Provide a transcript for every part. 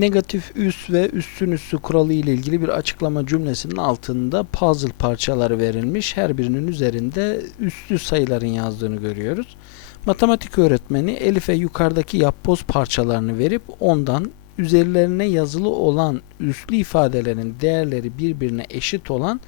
negatif üs ve üstün üssü kuralı ile ilgili bir açıklama cümlesinin altında puzzle parçaları verilmiş. Her birinin üzerinde üslü sayıların yazdığını görüyoruz. Matematik öğretmeni Elif'e yukarıdaki yapboz parçalarını verip ondan üzerlerine yazılı olan üslü ifadelerin değerleri birbirine eşit olan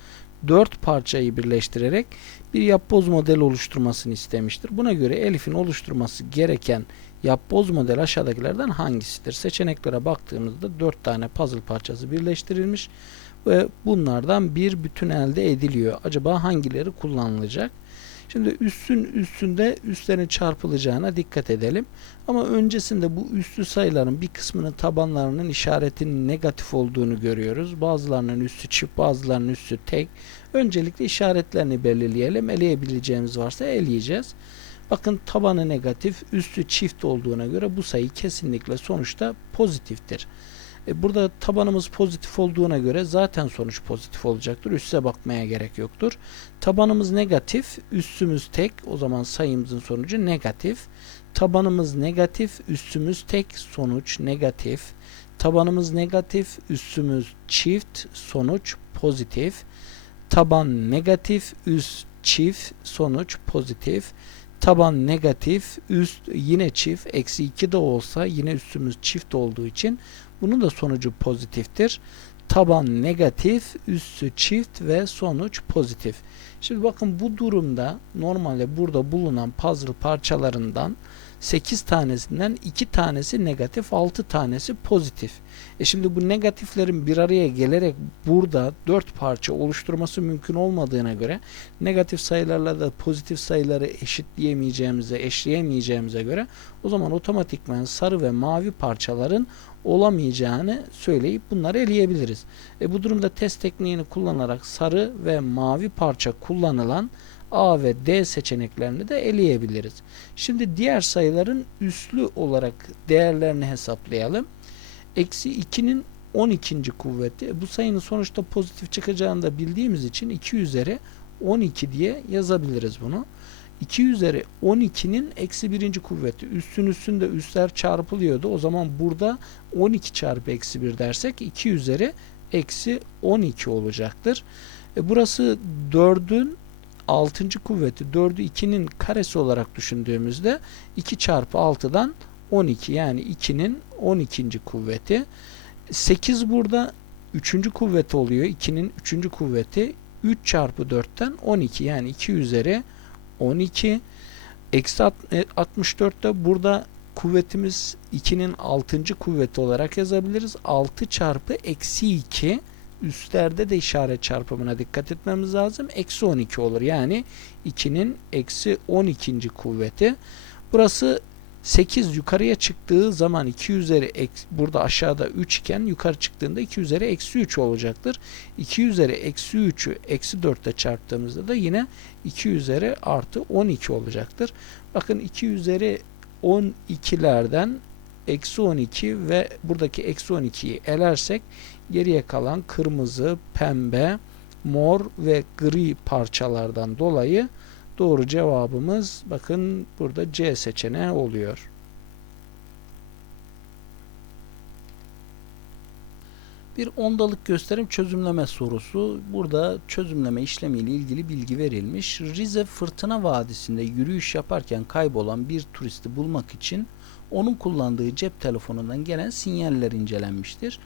dört parçayı birleştirerek bir yapboz model oluşturmasını istemiştir. Buna göre Elif'in oluşturması gereken yapboz model aşağıdakilerden hangisidir? Seçeneklere baktığımızda 4 tane puzzle parçası birleştirilmiş ve bunlardan bir bütün elde ediliyor. Acaba hangileri kullanılacak? Şimdi üssün üstünde üstlerin çarpılacağına dikkat edelim. Ama öncesinde bu üslü sayıların bir kısmının tabanlarının işaretinin negatif olduğunu görüyoruz. Bazılarının üssü çift, bazılarının üssü tek. Öncelikle işaretlerini belirleyelim. Eleyebileceğimiz varsa eleyeceğiz. Bakın tabanı negatif, üstü çift olduğuna göre bu sayı kesinlikle sonuçta pozitiftir. E burada tabanımız pozitif olduğuna göre zaten sonuç pozitif olacaktır. Üste bakmaya gerek yoktur. Tabanımız negatif, üstümüz tek. O zaman sayımızın sonucu negatif. Tabanımız negatif, üstümüz tek. Sonuç negatif. Tabanımız negatif, üstümüz çift. Sonuç pozitif. Taban negatif, üst çift. Sonuç pozitif taban negatif, üst yine çift, eksi 2 de olsa yine üstümüz çift olduğu için bunun da sonucu pozitiftir. Taban negatif, üstü çift ve sonuç pozitif. Şimdi bakın bu durumda normalde burada bulunan puzzle parçalarından 8 tanesinden 2 tanesi negatif, 6 tanesi pozitif. E şimdi bu negatiflerin bir araya gelerek burada 4 parça oluşturması mümkün olmadığına göre negatif sayılarla da pozitif sayıları eşitleyemeyeceğimize, eşleyemeyeceğimize göre o zaman otomatikman sarı ve mavi parçaların olamayacağını söyleyip bunları eleyebiliriz. E bu durumda test tekniğini kullanarak sarı ve mavi parça kullanılan A ve D seçeneklerini de eleyebiliriz. Şimdi diğer sayıların üslü olarak değerlerini hesaplayalım. Eksi 2'nin 12. kuvveti. Bu sayının sonuçta pozitif çıkacağını da bildiğimiz için 2 üzeri 12 diye yazabiliriz bunu. 2 üzeri 12'nin eksi birinci kuvveti. Üstün üstünde üstler çarpılıyordu. O zaman burada 12 çarpı eksi 1 dersek 2 üzeri eksi 12 olacaktır. E burası 4'ün 6. kuvveti 4'ü 2'nin karesi olarak düşündüğümüzde 2 çarpı 6'dan 12 yani 2'nin 12. kuvveti. 8 burada 3. kuvveti oluyor. 2'nin 3. kuvveti 3 çarpı 4'ten 12 yani 2 üzeri 12 eksi 64'te e, burada kuvvetimiz 2'nin 6. kuvveti olarak yazabiliriz. 6 çarpı eksi 2 üstlerde de işaret çarpımına dikkat etmemiz lazım. Eksi 12 olur. Yani 2'nin eksi 12. kuvveti. Burası 8 yukarıya çıktığı zaman 2 üzeri burada aşağıda 3 iken yukarı çıktığında 2 üzeri eksi 3 olacaktır. 2 üzeri eksi 3'ü eksi 4 ile çarptığımızda da yine 2 üzeri artı 12 olacaktır. Bakın 2 üzeri 12'lerden eksi 12 ve buradaki eksi 12'yi elersek geriye kalan kırmızı, pembe, mor ve gri parçalardan dolayı doğru cevabımız bakın burada C seçeneği oluyor. Bir ondalık gösterim çözümleme sorusu. Burada çözümleme işlemi ile ilgili bilgi verilmiş. Rize Fırtına Vadisi'nde yürüyüş yaparken kaybolan bir turisti bulmak için onun kullandığı cep telefonundan gelen sinyaller incelenmiştir.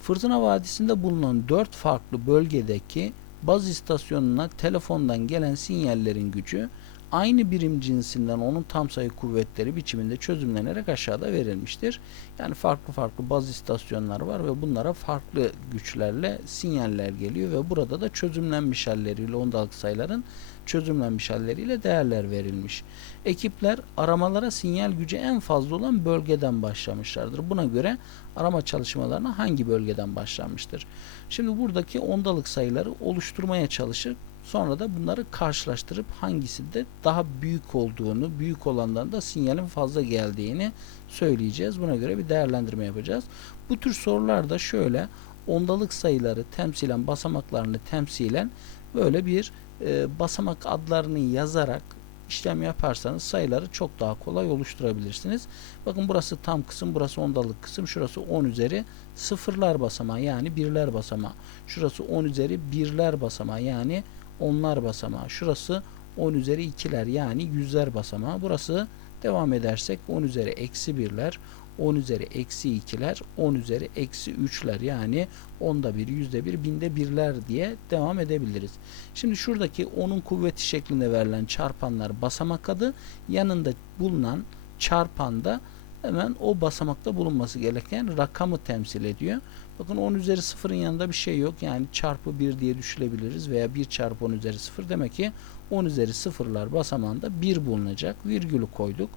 Fırtına Vadisi'nde bulunan 4 farklı bölgedeki baz istasyonuna telefondan gelen sinyallerin gücü aynı birim cinsinden onun tam sayı kuvvetleri biçiminde çözümlenerek aşağıda verilmiştir. Yani farklı farklı baz istasyonlar var ve bunlara farklı güçlerle sinyaller geliyor ve burada da çözümlenmiş halleriyle ondalık sayıların çözümlenmiş halleriyle değerler verilmiş. Ekipler aramalara sinyal gücü en fazla olan bölgeden başlamışlardır. Buna göre arama çalışmalarına hangi bölgeden başlanmıştır? Şimdi buradaki ondalık sayıları oluşturmaya çalışır. Sonra da bunları karşılaştırıp hangisinde daha büyük olduğunu, büyük olandan da sinyalin fazla geldiğini söyleyeceğiz. Buna göre bir değerlendirme yapacağız. Bu tür sorularda şöyle ondalık sayıları temsilen basamaklarını temsilen böyle bir e, basamak adlarını yazarak işlem yaparsanız sayıları çok daha kolay oluşturabilirsiniz. Bakın burası tam kısım, burası ondalık kısım, şurası 10 üzeri sıfırlar basamağı yani birler basamağı. Şurası 10 üzeri birler basamağı yani onlar basamağı. Şurası 10 üzeri ikiler yani yüzler basamağı. Burası devam edersek 10 üzeri eksi birler, 10 üzeri eksi ikiler, 10 üzeri eksi üçler yani onda bir, yüzde bir, binde birler diye devam edebiliriz. Şimdi şuradaki 10'un kuvveti şeklinde verilen çarpanlar basamak adı, yanında bulunan çarpan da hemen o basamakta bulunması gereken rakamı temsil ediyor. Bakın 10 üzeri 0'ın yanında bir şey yok. Yani çarpı 1 diye düşülebiliriz veya 1 çarpı 10 üzeri 0 demek ki 10 üzeri sıfırlar basamağında 1 bulunacak. Virgülü koyduk.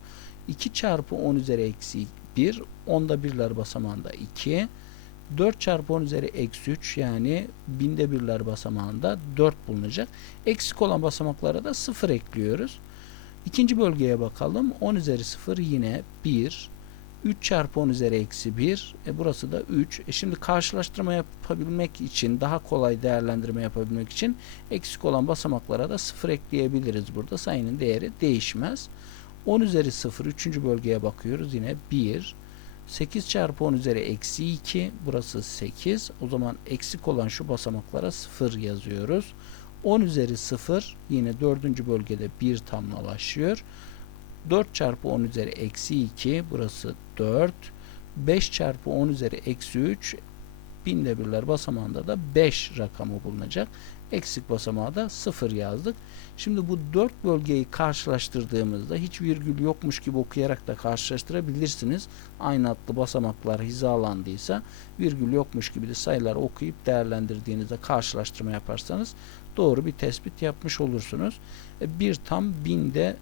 2 çarpı 10 üzeri eksi 1 onda birler basamağında 2 4 çarpı 10 üzeri eksi 3 yani binde birler basamağında 4 bulunacak. Eksik olan basamaklara da 0 ekliyoruz. İkinci bölgeye bakalım. 10 üzeri 0 yine 1. 3 çarpı 10 üzeri eksi 1. E burası da 3. E şimdi karşılaştırma yapabilmek için, daha kolay değerlendirme yapabilmek için eksik olan basamaklara da 0 ekleyebiliriz burada. Sayının değeri değişmez. 10 üzeri 0 3. bölgeye bakıyoruz. Yine 1. 8 çarpı 10 üzeri eksi 2. Burası 8. O zaman eksik olan şu basamaklara 0 yazıyoruz. 10 üzeri 0 yine 4. bölgede 1 tamlalaşıyor. 4 çarpı 10 üzeri eksi 2 burası 4. 5 çarpı 10 üzeri eksi 3 binde birler basamağında da 5 rakamı bulunacak. Eksik basamağı da 0 yazdık. Şimdi bu 4 bölgeyi karşılaştırdığımızda hiç virgül yokmuş gibi okuyarak da karşılaştırabilirsiniz. Aynı adlı basamaklar hizalandıysa virgül yokmuş gibi de sayıları okuyup değerlendirdiğinizde karşılaştırma yaparsanız doğru bir tespit yapmış olursunuz. E, bir tam binde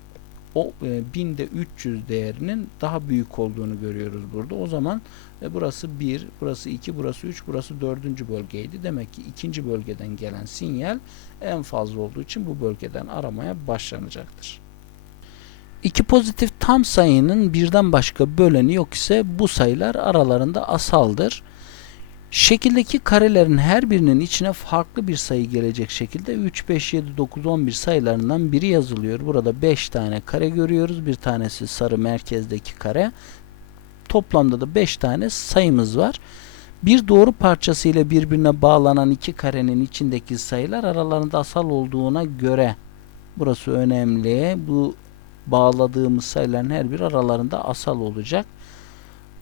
o e, binde 300 değerinin daha büyük olduğunu görüyoruz burada. O zaman e, burası 1, burası 2, burası 3, burası 4. bölgeydi. Demek ki ikinci bölgeden gelen sinyal en fazla olduğu için bu bölgeden aramaya başlanacaktır. İki pozitif tam sayının birden başka böleni yok ise bu sayılar aralarında asaldır. Şekildeki karelerin her birinin içine farklı bir sayı gelecek şekilde 3, 5, 7, 9, 11 sayılarından biri yazılıyor. Burada 5 tane kare görüyoruz. Bir tanesi sarı merkezdeki kare. Toplamda da 5 tane sayımız var. Bir doğru parçası ile birbirine bağlanan iki karenin içindeki sayılar aralarında asal olduğuna göre burası önemli. Bu bağladığımız sayıların her biri aralarında asal olacak.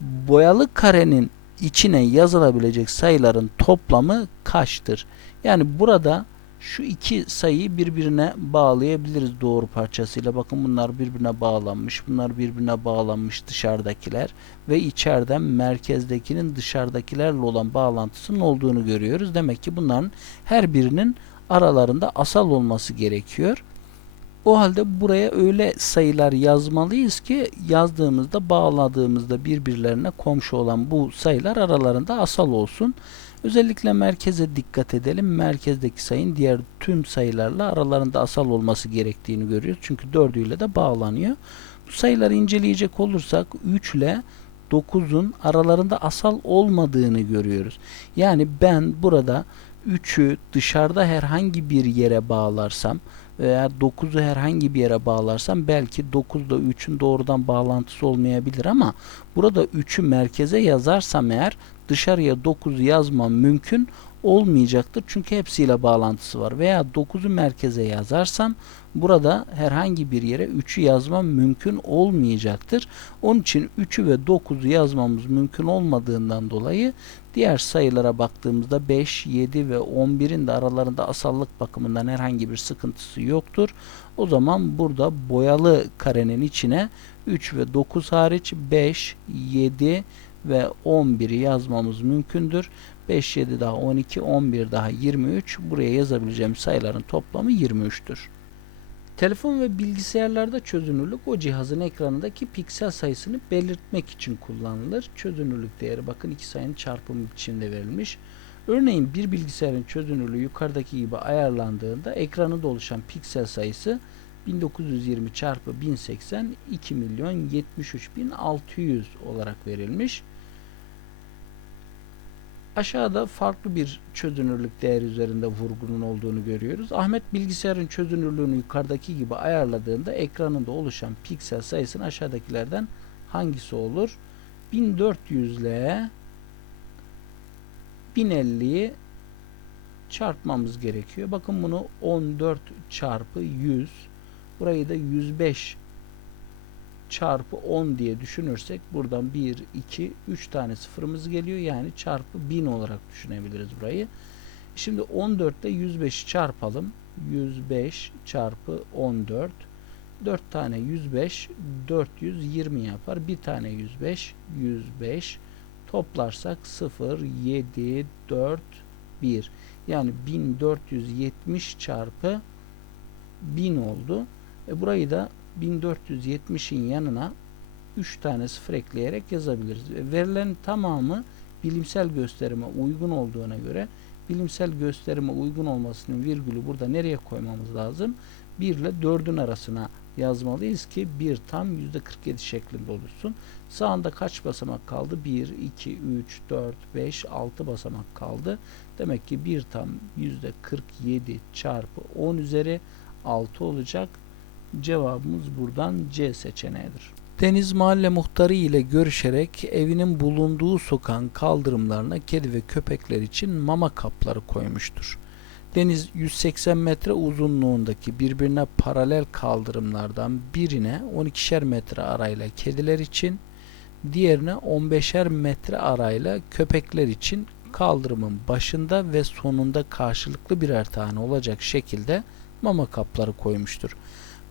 Boyalı karenin içine yazılabilecek sayıların toplamı kaçtır? Yani burada şu iki sayıyı birbirine bağlayabiliriz doğru parçasıyla. Bakın bunlar birbirine bağlanmış. Bunlar birbirine bağlanmış dışarıdakiler. Ve içeriden merkezdekinin dışarıdakilerle olan bağlantısının olduğunu görüyoruz. Demek ki bunların her birinin aralarında asal olması gerekiyor. O halde buraya öyle sayılar yazmalıyız ki yazdığımızda bağladığımızda birbirlerine komşu olan bu sayılar aralarında asal olsun. Özellikle merkeze dikkat edelim. Merkezdeki sayın diğer tüm sayılarla aralarında asal olması gerektiğini görüyoruz. Çünkü dördüyle de bağlanıyor. Bu sayıları inceleyecek olursak 3 ile 9'un aralarında asal olmadığını görüyoruz. Yani ben burada 3'ü dışarıda herhangi bir yere bağlarsam veya 9'u herhangi bir yere bağlarsam belki 9 ile 3'ün doğrudan bağlantısı olmayabilir ama burada 3'ü merkeze yazarsam eğer dışarıya 9'u yazmam mümkün olmayacaktır. Çünkü hepsiyle bağlantısı var. Veya 9'u merkeze yazarsam burada herhangi bir yere 3'ü yazmam mümkün olmayacaktır. Onun için 3'ü ve 9'u yazmamız mümkün olmadığından dolayı diğer sayılara baktığımızda 5, 7 ve 11'in de aralarında asallık bakımından herhangi bir sıkıntısı yoktur. O zaman burada boyalı karenin içine 3 ve 9 hariç 5, 7 ve 11'i yazmamız mümkündür. 5, 7 daha 12, 11 daha 23. Buraya yazabileceğim sayıların toplamı 23'tür. Telefon ve bilgisayarlarda çözünürlük o cihazın ekranındaki piksel sayısını belirtmek için kullanılır. Çözünürlük değeri bakın iki sayının çarpımı biçimde verilmiş. Örneğin bir bilgisayarın çözünürlüğü yukarıdaki gibi ayarlandığında ekranında oluşan piksel sayısı 1920 çarpı 1080 2 milyon 73 bin 600 olarak verilmiş. Aşağıda farklı bir çözünürlük değeri üzerinde vurgunun olduğunu görüyoruz. Ahmet bilgisayarın çözünürlüğünü yukarıdaki gibi ayarladığında ekranında oluşan piksel sayısının aşağıdakilerden hangisi olur? 1400 ile 1050'yi çarpmamız gerekiyor. Bakın bunu 14 çarpı 100 burayı da 105 çarpı 10 diye düşünürsek buradan 1, 2, 3 tane sıfırımız geliyor. Yani çarpı 1000 olarak düşünebiliriz burayı. Şimdi 14 ile 105'i çarpalım. 105 çarpı 14 4 tane 105 420 yapar. Bir tane 105 105 toplarsak 0 7 4 1 yani 1470 çarpı 1000 oldu. E burayı da 1470'in yanına 3 tane sıfır ekleyerek yazabiliriz. Verilerin tamamı bilimsel gösterime uygun olduğuna göre bilimsel gösterime uygun olmasının virgülü burada nereye koymamız lazım? 1 ile 4'ün arasına yazmalıyız ki 1 tam %47 şeklinde oluşsun. Sağında kaç basamak kaldı? 1, 2, 3, 4, 5, 6 basamak kaldı. Demek ki 1 tam %47 çarpı 10 üzeri 6 olacak. Cevabımız buradan C seçeneğidir. Deniz Mahalle Muhtarı ile görüşerek evinin bulunduğu sokağın kaldırımlarına kedi ve köpekler için mama kapları koymuştur. Deniz 180 metre uzunluğundaki birbirine paralel kaldırımlardan birine 12'şer metre arayla kediler için, diğerine 15'er metre arayla köpekler için kaldırımın başında ve sonunda karşılıklı birer tane olacak şekilde mama kapları koymuştur.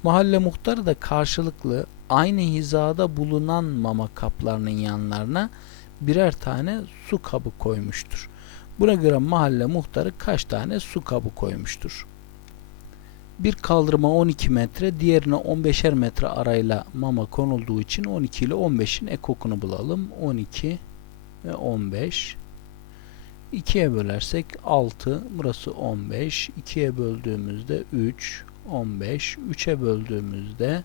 Mahalle muhtarı da karşılıklı aynı hizada bulunan mama kaplarının yanlarına birer tane su kabı koymuştur. Buna göre mahalle muhtarı kaç tane su kabı koymuştur? Bir kaldırıma 12 metre, diğerine 15'er metre arayla mama konulduğu için 12 ile 15'in ekokunu bulalım. 12 ve 15. 2'ye bölersek 6, burası 15. 2'ye böldüğümüzde 3, 15. 3'e böldüğümüzde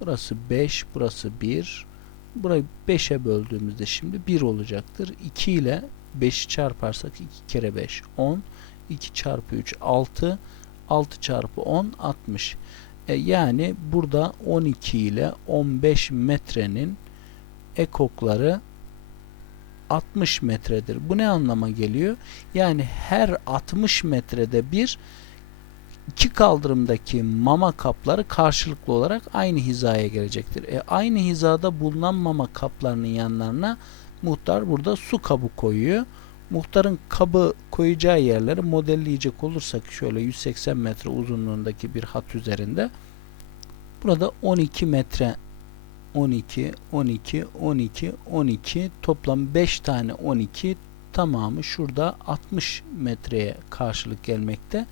burası 5, burası 1. Burayı 5'e böldüğümüzde şimdi 1 olacaktır. 2 ile 5'i çarparsak 2 kere 5 10. 2 çarpı 3 6. 6 çarpı 10 60. E yani burada 12 ile 15 metrenin ekokları 60 metredir. Bu ne anlama geliyor? Yani her 60 metrede bir iki kaldırımdaki mama kapları karşılıklı olarak aynı hizaya gelecektir. E, aynı hizada bulunan mama kaplarının yanlarına muhtar burada su kabı koyuyor. Muhtarın kabı koyacağı yerleri modelleyecek olursak şöyle 180 metre uzunluğundaki bir hat üzerinde burada 12 metre 12, 12, 12, 12 toplam 5 tane 12 tamamı şurada 60 metreye karşılık gelmekte.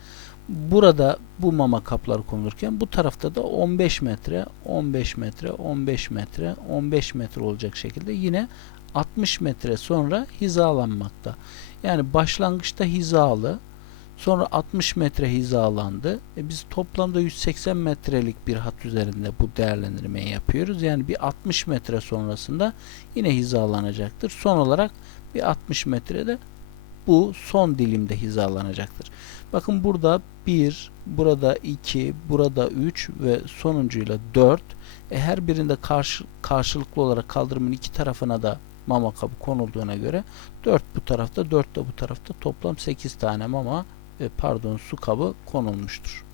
Burada bu mama kapları konulurken bu tarafta da 15 metre, 15 metre, 15 metre, 15 metre olacak şekilde yine 60 metre sonra hizalanmakta. Yani başlangıçta hizalı, sonra 60 metre hizalandı. E biz toplamda 180 metrelik bir hat üzerinde bu değerlendirmeyi yapıyoruz. Yani bir 60 metre sonrasında yine hizalanacaktır. Son olarak bir 60 metrede bu son dilimde hizalanacaktır. Bakın burada 1, burada 2, burada 3 ve sonuncuyla 4. E her birinde karşı, karşılıklı olarak kaldırımın iki tarafına da mama kabı konulduğuna göre 4 bu tarafta 4 de bu tarafta toplam 8 tane mama e, pardon su kabı konulmuştur.